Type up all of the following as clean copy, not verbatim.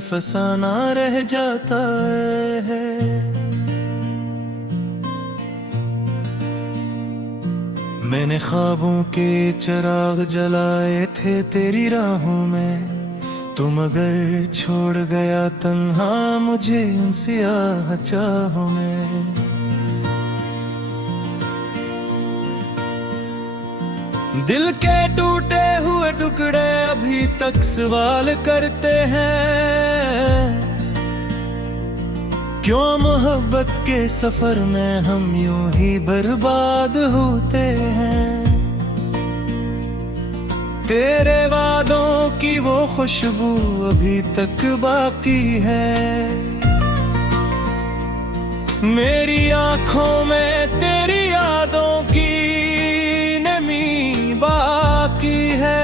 फसाना रह जाता है। मैंने ख्वाबों के चिराग जलाए थे तेरी राहों में, तुम अगर छोड़ गया तन्हा मुझे उन सियाह चाहों में। दिल के टूटे हुए टुकड़े अभी तक सवाल करते हैं, क्यों मोहब्बत के सफर में हम यूं ही बर्बाद होते हैं। तेरे वादों की वो खुशबू अभी तक बाकी है, मेरी आंखों में तेरी यादों की नमी बाकी है।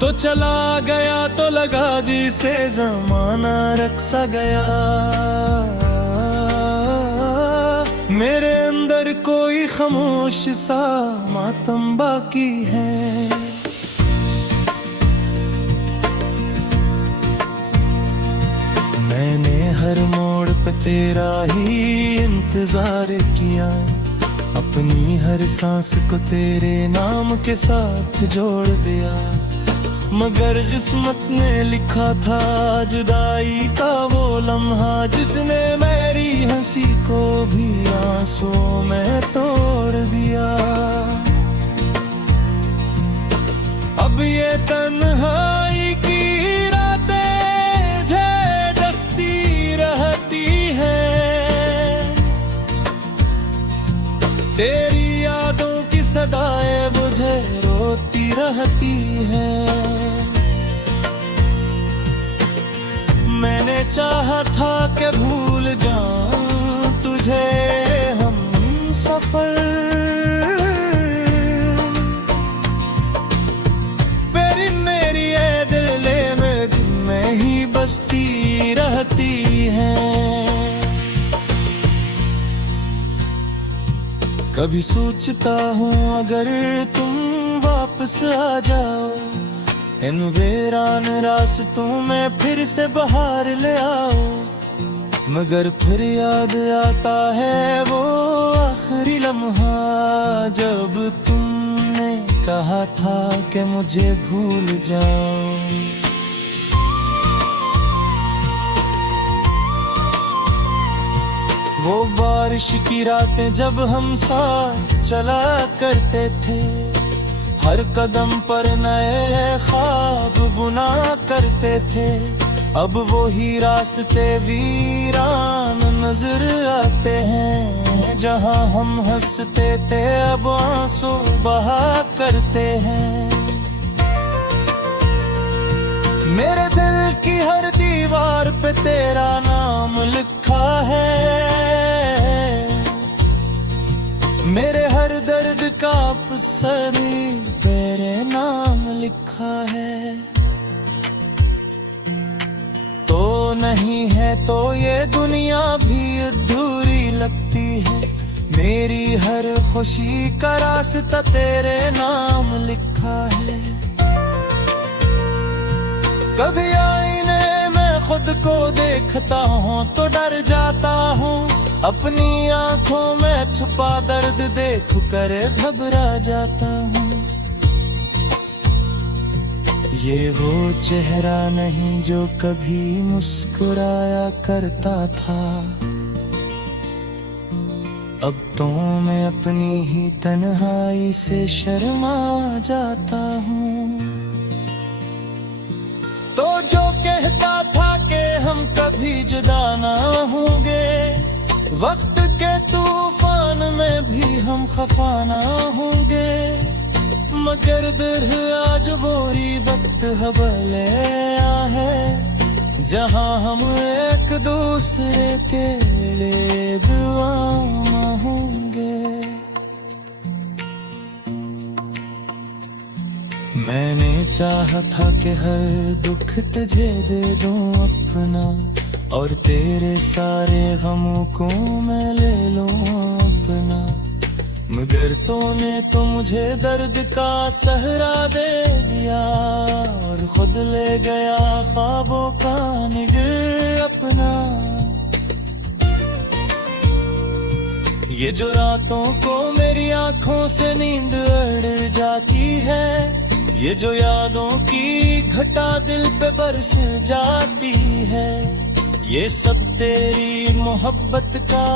तो चला गया तो लगा जिसे ज़माना रख सा गया, मेरे अंदर कोई खामोश सा मातम बाकी है। मैंने हर मोड़ पे तेरा ही इंतजार किया, अपनी हर सांस को तेरे नाम के साथ जोड़ दिया। मगर किस्मत ने लिखा था जुदाई का वो लम्हा, जिसने मेरी हंसी को भी आंसुओं में तोड़ दिया। अब ये तन्हाई की रातें झड़ती रहती हैं, तेरी यादों की सदाएं मुझे रोती रहती हैं। मैंने चाहा था कि भूल जाऊं तुझे हम सफर, तेरी मेरी ये दिल में ही बसती रहती हैं। कभी सोचता हूँ अगर तुम वापस आ जाओ, इन वीरान रास्तों में फिर से बाहर ले आओ। मगर फिर याद आता है वो आखिरी लम्हा, जब तुमने कहा था कि मुझे भूल जाओ। वो बारिश की रातें जब हम साथ चला करते थे, हर कदम पर नए ख्वाब बुना करते थे। अब वो ही रास्ते वीरान नजर आते हैं, जहां हम हंसते थे अब आंसू बहा करते हैं। मेरे दिल की हर दीवार पे तेरा नाम लिखा है, मेरे हर दर्द का पसरी तेरे नाम लिखा है। तो नहीं है तो ये दुनिया भी अधूरी लगती है, मेरी हर खुशी का रास्ता तेरे नाम लिखा है। कभी आईने में खुद को देखता हूँ तो डर जाता हूँ, अपनी आंखों में छुपा दर्द देख कर घबरा जाता हूँ। ये वो चेहरा नहीं जो कभी मुस्कुराया करता था, अब तो मैं अपनी ही तन्हाई से शर्मा जाता हूँ। तो जो कहता था कि हम कभी जुदा ना होंगे, वक्त के तूफान में भी हम खफा ना होंगे। मगर दिल आज वही वक्त हवाले है, जहां हम एक दूसरे के लिए दुआ होंगे। मैंने चाहा था कि हर दुख तुझे दे दूं अपना, और तेरे सारे गमों को मैं ले लूं अपना। मगर तूने तो मुझे दर्द का सहरा दे दिया, खुद ले गया ख्वाबों का निगर अपना। ये जो रातों को मेरी आंखों से नींद अड़ जाती है, ये जो यादों की घटा दिल पे बरस जाती है, ये सब तेरी मोहब्बत का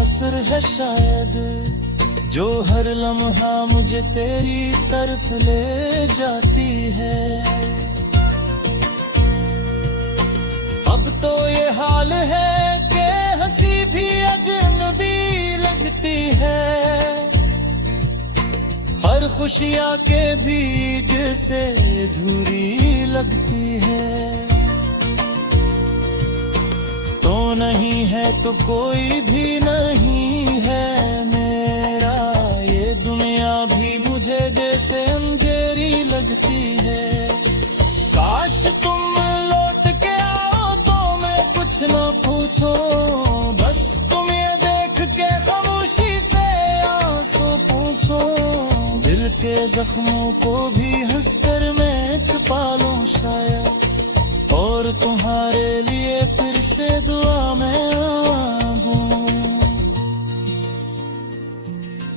असर है शायद, जो हर लम्हा मुझे तेरी तरफ ले जाती है। अब तो ये हाल है कि हंसी भी अजनबी लगती है, हर खुशियाँ के बीच से अधूरी लगती है। तो नहीं है तो कोई भी नहीं है मेरा, ये दुनिया भी मुझे जैसे अंधेरी लगती है। काश तुम लौट के आओ तो मैं कुछ न पूछूं, बस तुम ये देख के खामोशी से आंसू पूछो। दिल के जख्मों को भी हंसकर मैं छुपा लूं शायद, और तुम्हारे लिए फिर से दुआ में मांगूं।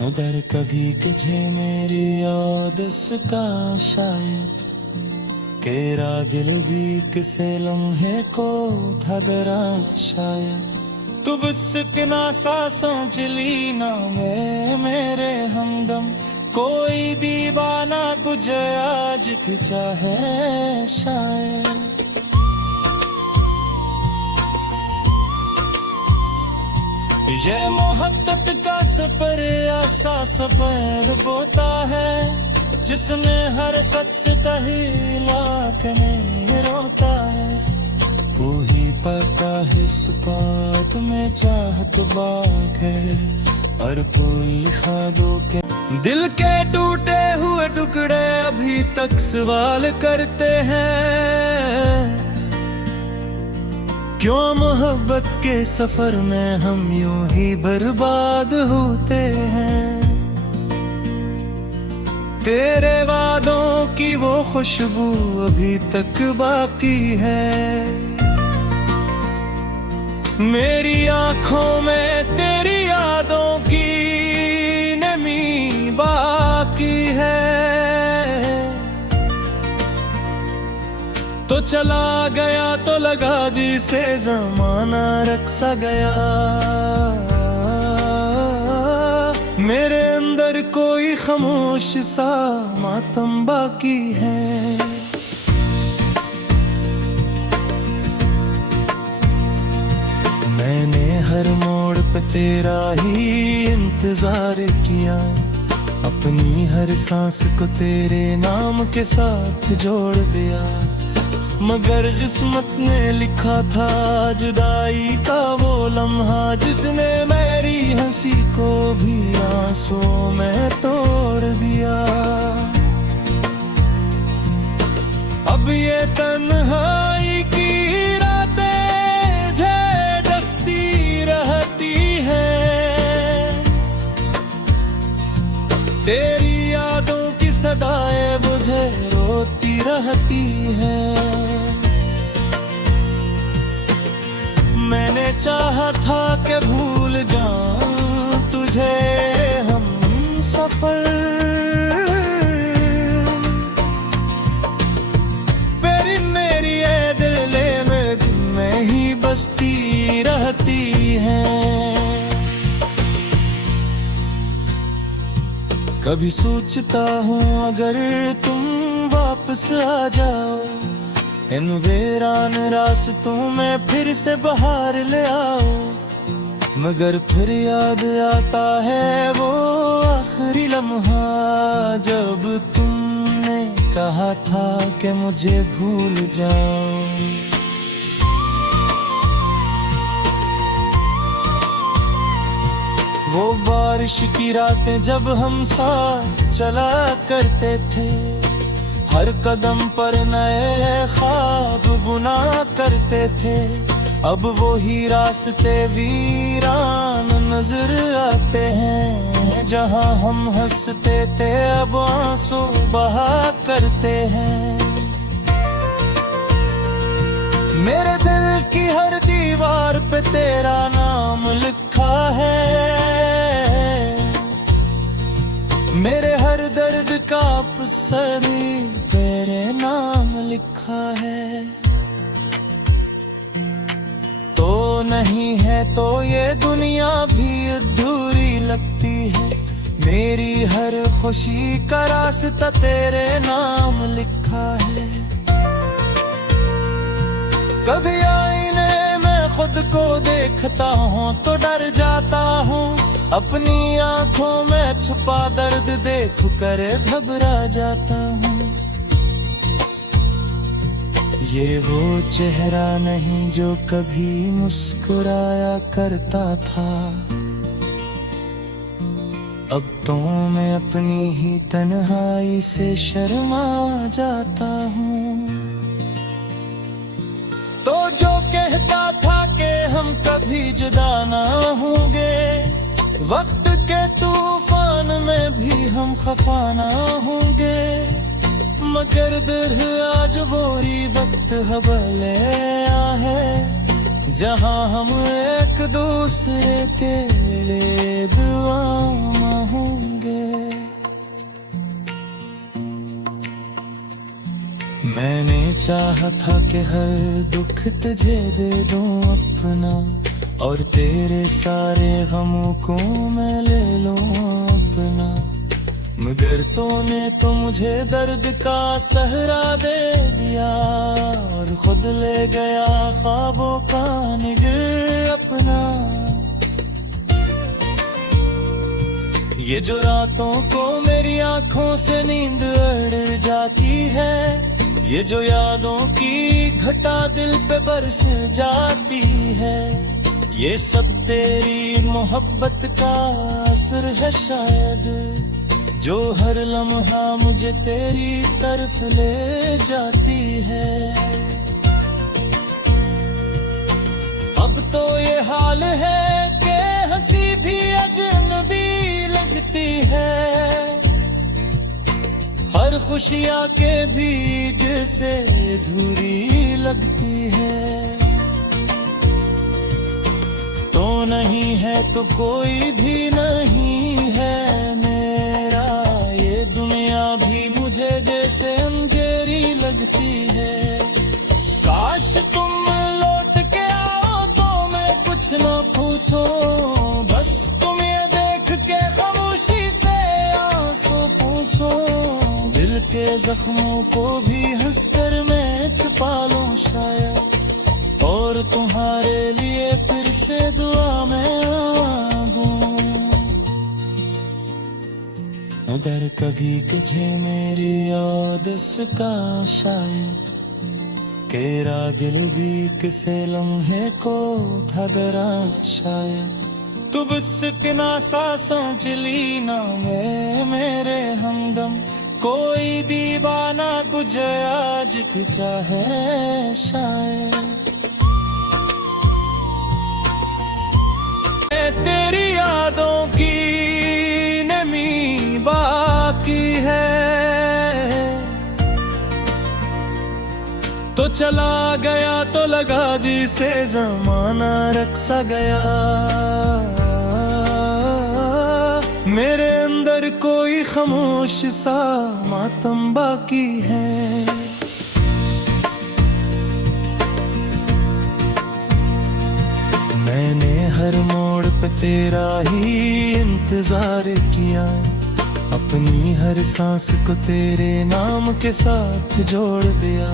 उधर कभी तुझे मेरी याद उसका शायद, तेरा दिल भी किसे लम्हे को घबरा शायद। तू बिस्किना सांसों चली ना में मेरे हमदम, कोई दीवाना तुझे आज भी चाहे शायद। ये मोहब्बत का सफर ऐसा सफर होता है, जिसने हर सच कहला के में रोता है। वही पता है सुपात में चाहत बाग है, और फूल खादों के दिल के टूटे हुए टुकड़े अभी तक सवाल करते हैं, क्यों मोहब्बत के सफर में हम यूं ही बर्बाद होते हैं। तेरे वादों की वो खुशबू अभी तक बाकी है, मेरी आंखों में तेरी यादों की नमी बाकी है। तो चला गया तो लगा जिसे जमाना रख सा गया, मेरे अंदर कोई खामोश सा मातम बाकी है। मैंने हर मोड़ पे तेरा ही इंतजार किया, अपनी हर सांस को तेरे नाम के साथ जोड़ दिया। मगर किस्मत ने लिखा था जुदाई का वो लम्हा, जिसने मेरी हंसी को भी आंसुओं में तोड़ दिया। अब ये तन्हाई की रातें झड़ती रहती हैं, तेरी यादों की सदाएं मुझे रोती रहती हैं। मैंने चाहा था कि भूल जाऊं तुझे हम सफर, तेरी मेरी ये दिले में दिन में ही बसती रहती है। कभी सोचता हूँ अगर तुम वापस आ जाओ, इन वीरान रास्तों में फिर से बाहर ले आओ। मगर फिर याद आता है वो आखिरी लम्हा, जब तुमने कहा था कि मुझे भूल जाओ। वो बारिश की रातें जब हम साथ चला करते थे, हर कदम पर नए ख्वाब बुना करते थे। अब वो ही रास्ते वीरान नजर आते हैं, जहाँ हम हंसते थे अब आंसू बहा करते हैं। हर दीवार पे तेरा नाम लिखा है, मेरे हर दर्द का अपसर तेरे नाम लिखा है। तो नहीं है तो ये दुनिया भी अधूरी लगती है, मेरी हर खुशी का रास्ता तेरे नाम लिखा है। कभी आईने में खुद को देखता हूँ तो डर जाता हूँ, अपनी आंखों में छुपा दर्द देख कर घबरा जाता हूँ। ये वो चेहरा नहीं जो कभी मुस्कुराया करता था, अब तो मैं अपनी ही तन्हाई से शर्मा जाता हूँ। तो जो कहता था कि हम कभी जुदा ना होंगे, वक्त के तूफान में भी हम खफा ना होंगे, मगर दिल आज वही वक्त हवाले है जहां हम एक दूसरे के लिए दुआ होंगे। मैंने चाहा था कि हर दुख तुझे दे दूं अपना, और तेरे सारे गमों को मैं ले लूं अपना, मगर तूने तो मुझे दर्द का सहरा दे दिया और खुद ले गया ख्वाबों का निगर अपना। ये जो रातों को मेरी आंखों से नींद अड़ जाती है, ये जो यादों की घटा दिल पे बरस जाती है, ये सब तेरी मोहब्बत का असर है शायद, जो हर लम्हा मुझे तेरी तरफ ले जाती है। अब तो ये हाल है कि हंसी भी अजनबी लगती है, हर खुशियाँ के बीच से अधूरी लगती है। तो नहीं है तो कोई भी नहीं है मेरा, ये दुनिया भी मुझे जैसे अंधेरी लगती है। काश तुम लौट के आओ तो मैं कुछ न पूछो, बस तुम ये देख के खामोशी से आंसू पूछो, दिल के जख्मों को भी हंसकर मैं छुपा लूं शायद, और तुम्हारे लिए फिर से दुआ में मांगूं। उधर कभी तुझे मेरी याद उसका शायद, तेरा दिल भी किसे लम्हे को घबरा शायद, तू बस इतना सा समझ ली ना मेरे हमदम, कोई दीवाना तुझे आज भी चाहे शायद। तेरी यादों की नमी बाकी है, तो चला गया तो लगा जिसे जमाना रख सा गया, मेरे अंदर कोई खामोश सा मातम बाकी है। मैंने हर मोड़ पे तेरा ही इंतजार किया, अपनी हर सांस को तेरे नाम के साथ जोड़ दिया,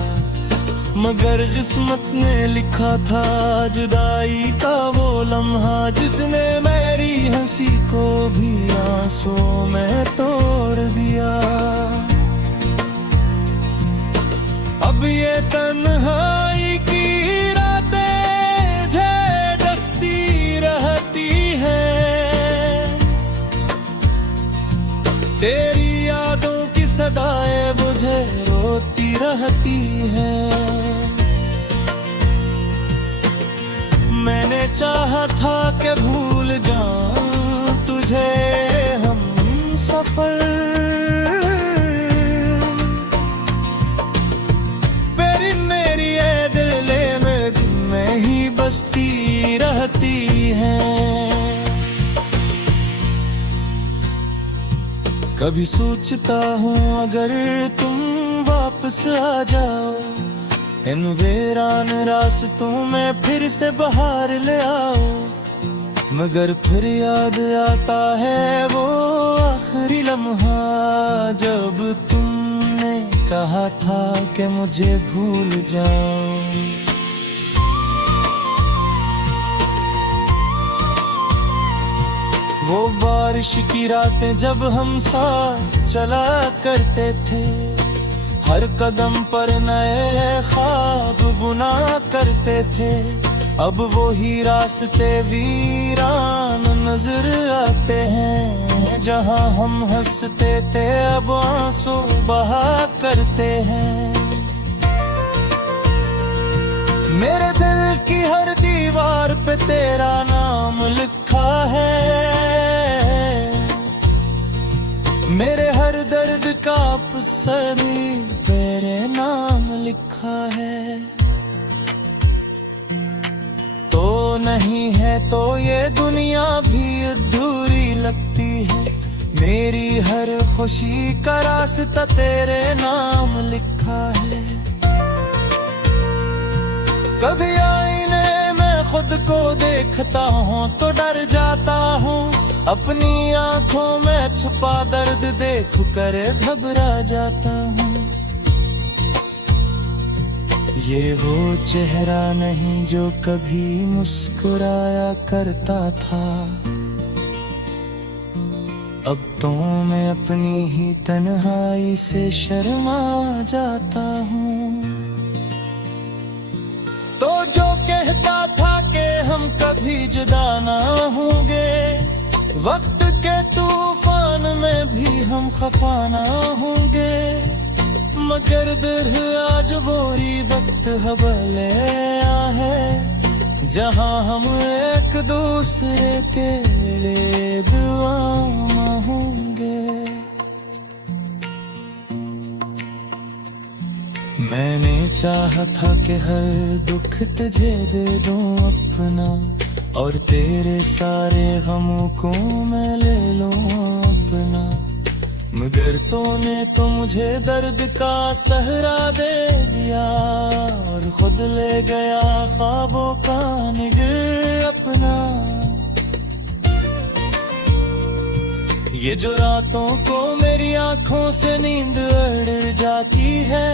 मगर किस्मत ने लिखा था जुदाई का वो लम्हा, जिसने मेरी हंसी को भी आंसुओं में तोड़ दिया। अब ये तन्हाई की रातें झड़ती रहती हैं, तेरी यादों की सदाएं मुझे रोती रहती हैं। मैंने चाहा था कि भूल जाऊं तुझे हम सफर, मेरी ये दिल में ही कभी सोचता हूँ अगर तुम वापस आ जाओ, इन वीरान रास्तों में फिर से बाहर ले आओ। मगर फिर याद आता है वो आखिरी लम्हा जब तुमने कहा था कि मुझे भूल जाओ। वो बारिश की रातें जब हम साथ चला करते थे, हर कदम पर नए ख्वाब बुना करते थे। अब वो ही रास्ते वीरान नजर आते हैं, जहाँ हम हंसते थे अब आंसू बहा करते हैं। मेरे दिल की हर दीवार पे तेरा नाम लिखा है, मेरे हर दर्द का अफसर तेरे नाम लिखा है। तो नहीं है तो ये दुनिया भी अधूरी लगती है, मेरी हर खुशी का रास्ता तेरे नाम लिखा है। कभी आईने में खुद को देखता हूँ तो डर जाता हूँ, अपनी आंखों में छुपा दर्द देख कर घबरा जाता हूँ। ये वो चेहरा नहीं जो कभी मुस्कुराया करता था, अब तो मैं अपनी ही तन्हाई से शर्मा जाता हूँ। तो जो कहता था कि हम कभी जुदा ना होंगे, वक्त के तूफान में भी हम खफा ना होंगे। मगर दिल आज वही वक्त हवाले है, जहाँ हम एक दूसरे के लिए दुआ होंगे। मैंने चाहा था कि हर दुख तुझे दे दूं अपना, और तेरे सारे गमों को मैं ले लूं अपना। मगर तूने तो मुझे दर्द का सहरा दे दिया, और खुद ले गया ख्वाबों का निगर अपना। ये जो रातों को मेरी आंखों से नींद अड़ जाती है,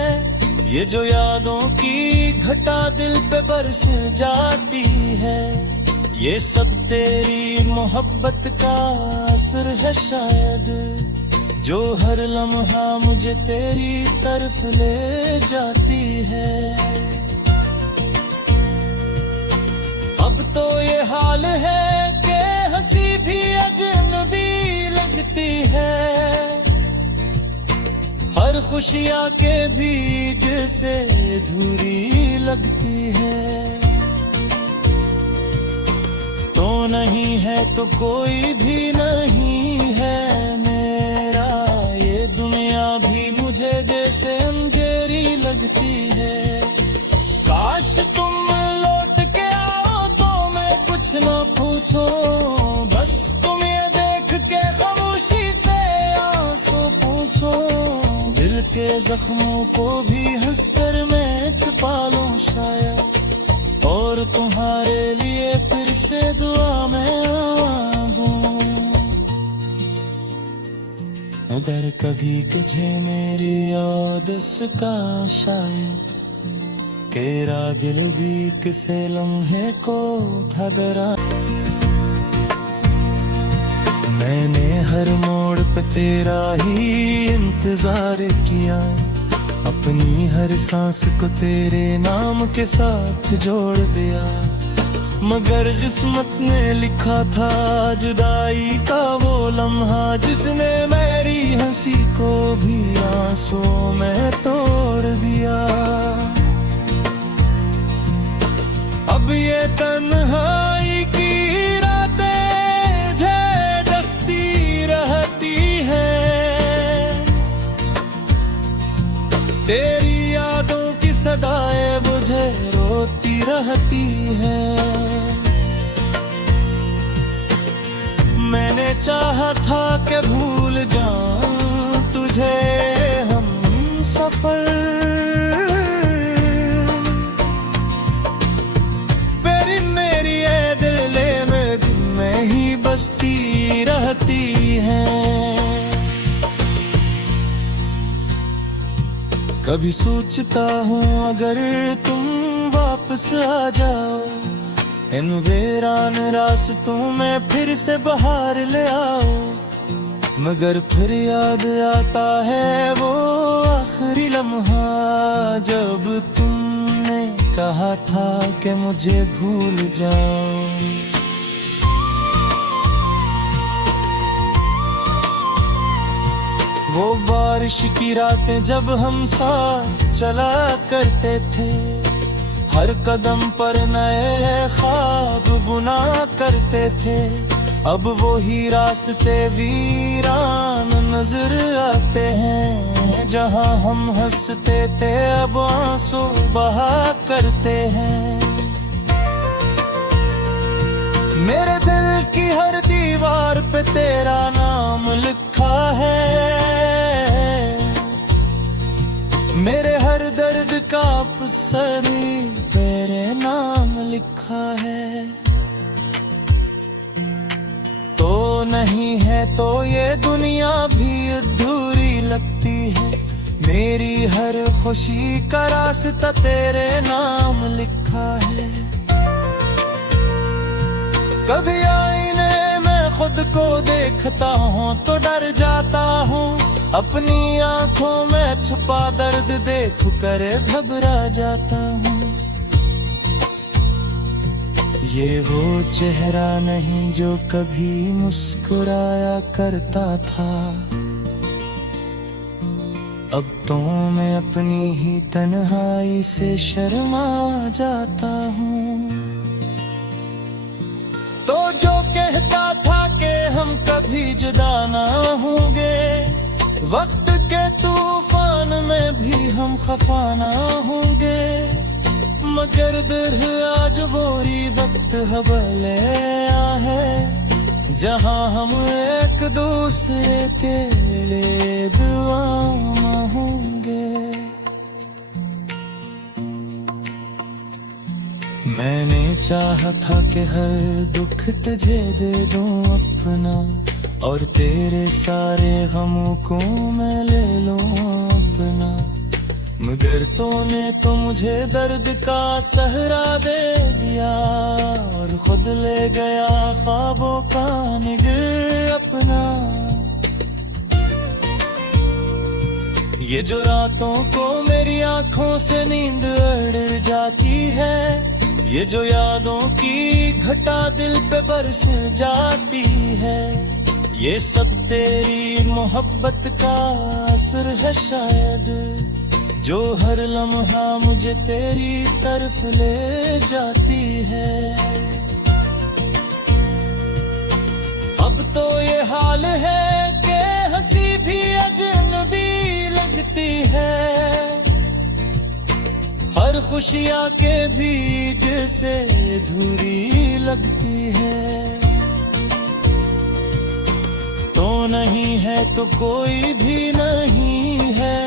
ये जो यादों की घटा दिल पे बरस जाती है, ये सब तेरी मोहब्बत का असर है शायद, जो हर लम्हा मुझे तेरी तरफ ले जाती है। अब तो ये हाल है कि हंसी भी अजनबी लगती है, हर खुशियाँ के बीच से अधूरी लगती है। तो नहीं है तो कोई भी नहीं है मेरा, ये दुनिया भी मुझे जैसे अंधेरी लगती है। काश तुम लौट के आओ तो मैं कुछ न पूछो, बस तुम ये देख के खामोशी से आंसू पूछो। दिल के जख्मों को भी हंसकर मैं छुपा लूं शायद, और तुम्हारे लिए फिर से दुआ में मांगूं। अगर कभी तुझे मेरी याद उसका शायद, तेरा दिल भी किसी लम्हे को घबरा। मैंने हर मोड़ पे तेरा ही इंतजार किया, अपनी हर सांस को तेरे नाम के साथ जोड़ दिया। मगर किस्मत ने लिखा था जुदाई का वो लम्हा, जिसने मेरी हंसी को भी आंसुओं में तोड़ दिया। अब ये तन्हाई की रातें झड़ती रहती हैं, तेरी यादों की सदाएं मुझे रोती रहती हैं। मैंने चाहा था कि भूल जाऊं तुझे हम सफर तेरी मेरी ये दिले में दिन में ही बसती रहती है। कभी सोचता हूँ अगर तुम वापस आ जाओ, इन वीरान रास्तों में फिर से बाहर ले आओ, मगर फिर याद आता है वो आखिरी लम्हा जब तुमने कहा था कि मुझे भूल जाओ। वो बारिश की रातें जब हम साथ चला करते थे, हर कदम पर नए ख्वाब बुना करते थे। अब वो ही रास्ते वीरान नजर आते हैं, जहाँ हम हंसते थे अब आंसू बहा करते हैं। मेरे दिल की हर दीवार पे तेरा नाम लिखा है, मेरे हर दर्द का पसर तेरे नाम लिखा है। तो नहीं है तो ये दुनिया भी अधूरी लगती है, मेरी हर खुशी का रास्ता तेरे नाम लिखा है। कभी आईने में खुद को देखता हूँ तो डर जाता हूँ, अपनी आंखों में छुपा दर्द देख कर घबरा जाता हूँ। ये वो चेहरा नहीं जो कभी मुस्कुराया करता था, अब तो मैं अपनी ही तन्हाई से शर्मा जाता हूँ। तो जो कहता था कि हम कभी जुदा ना होंगे, वक्त के तूफान में भी हम खफा ना होंगे, मगर दिल आज वही वक्त हवाले आया है, जहाँ हम एक दूसरे के लिए दुआ होंगे। मैंने चाहा था कि हर दुख तुझे दे दूं अपना, और तेरे सारे गमों को मैं ले लूं अपना, मगर तूने तो मुझे दर्द का सहरा दे दिया और खुद ले गया ख्वाबों का निगर अपना। ये जो रातों को मेरी आंखों से नींद अड़ जाती है, ये जो यादों की घटा दिल पे बरस जाती है, ये सब तेरी मोहब्बत का असर है शायद, जो हर लम्हा मुझे तेरी तरफ ले जाती है। अब तो ये हाल है कि हंसी भी अजनबी लगती है, हर खुशियाँ के बीच से अधूरी लगती है। तो नहीं है तो कोई भी नहीं है